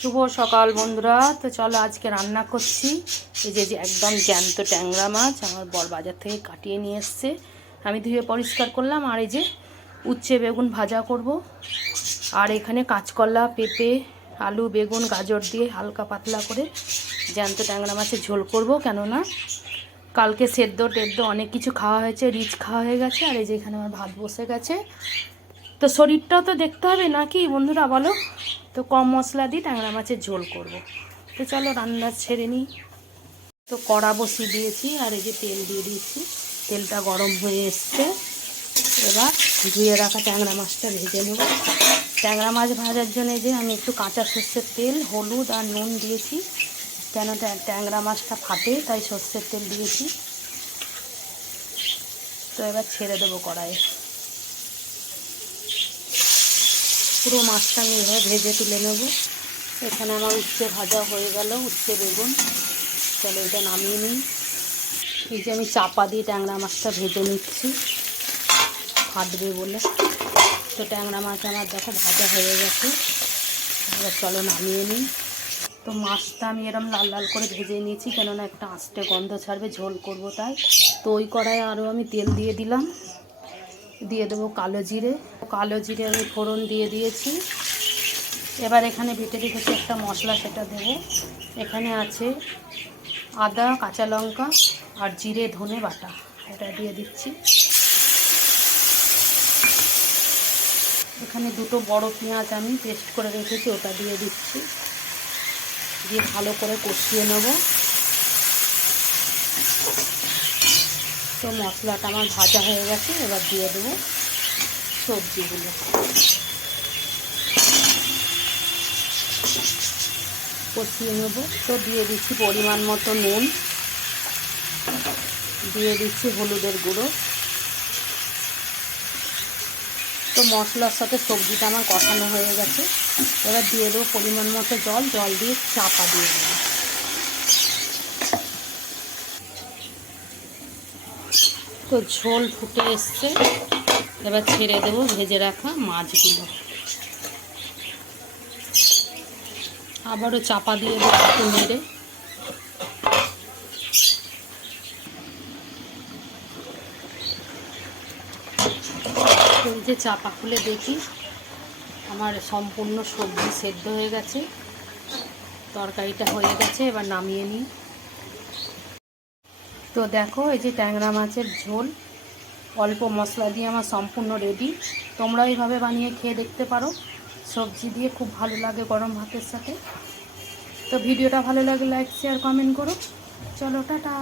শুভ সকাল বন্ধুরা। তো চলো আজকে রান্না করছি। এই যে একদম জ্যান্ত ট্যাংরা মাছ আমার বর বাজার থেকে কাটিয়ে নিয়ে এসছে, আমি ধুয়ে পরিষ্কার করলাম। আর এই যে উচ্ছে বেগুন ভাজা করব, আর এখানে কাঁচকলা পেঁপে আলু বেগুন গাজর দিয়ে হালকা পাতলা করে জ্যান্ত ট্যাংরা মাছের ঝোল করব। কেননা কালকে সেদ্ধ টেদ্ধ অনেক কিছু খাওয়া হয়েছে, রিচ খাওয়া হয়ে গেছে। আর এই যে এখানে আমার ভাত বসে গেছে, তো শরীরটাও তো দেখতে হবে নাকি বন্ধুরা বলো। তো কম মশলা দিয়ে ট্যাংরা মাছের ঝোল করব। তো চলো রান্না ছেড়ে নিই। তো কড়া বসিয়ে দিয়েছি, আর এই যে তেল দিয়ে দিয়েছি, তেলটা গরম হয়ে এসছে। এবার ধুয়ে রাখা ট্যাংরা মাছটা ভেজে নেব। ট্যাংরা মাছ ভাজার জন্য যে আমি একটু কাঁচা সর্ষের তেল হলুদ আর নুন দিয়েছি, কেন ট্যাংরা মাছটা ফাটে তাই সর্ষের তেল দিয়েছি। তো এবার ছেড়ে দেবো কড়াইয়ে। পুরো মাছটা আমি এভাবে ভেজে তুলে নেব। এখানে আমার উচ্ছে ভাজা হয়ে গেল, উচ্ছে বেগুন। চলো এটা নামিয়ে নিই। এই যে আমি চাপা দিয়ে ট্যাংরা মাছটা ভেজে নিচ্ছি, ফাটবে বলে। তো ট্যাংরা মাছ আমার দেখো ভাজা হয়ে গেছে, এবার চলো নামিয়ে নিই। তো মাছটা আমি এরকম লাল লাল করে ভেজে নিয়েছি, কেননা একটা আস্তে গন্ধ ছাড়বে, ঝোল করব তাই। তো ওই কড়াইয়ে আরও আমি তেল দিয়ে দিলাম, দিয়ে দেবো কালো জিরে। কালো জিরে আমি ফোড়ন দিয়ে দিয়েছি। এবার এখানে বেটে রেখেছি একটা মশলা, সেটা দেবো। এখানে আছে আদা কাঁচা লঙ্কা আর জিরে ধনে বাটা, এটা দিয়ে দিচ্ছি। এখানে দুটো বড় পেঁয়াজ আমি পেস্ট করে রেখেছি, ওটা দিয়ে দিচ্ছি। দিয়ে ভালো করে কষিয়ে নেব। তো মশলাটা আমার ভাজা হয়ে গেছে, এবার দিয়ে দেবো সবজিগুলো। কষিয়ে নেব। তো দিয়ে দিচ্ছি পরিমাণ মতো নুন, দিয়ে দিচ্ছি হলুদের গুঁড়ো। তো মশলার সাথে সবজিটা আমার কষানো হয়ে গেছে, এবার দিয়ে দেবো পরিমাণ মতো জল। জল দিয়ে চাপা দিয়ে দেবো। তো ঝোল ফুটে এসছে, এবার ছেড়ে দেবো ভেজে রাখা মাছগুলো। আবারও চাপা দিয়ে দেবো একটু নেড়ে। এই যে চাপা খুলে দেখি আমার সম্পূর্ণ সবজি সেদ্ধ হয়ে গেছে, তরকারিটা হয়ে গেছে। এবার নামিয়ে নিই। তো দেখো এই যে ট্যাংরা মাছের ঝোল অল্প মশলা দিয়ে আমার সম্পূর্ণ রেডি। তোমরা এইভাবে বানিয়ে খেয়ে দেখতে পারো, সবজি দিয়ে খুব ভালো লাগে গরম ভাতের সাথে। তো ভিডিওটা ভালো লাগলে লাইক শেয়ার কমেন্ট করো। চলো টাটা।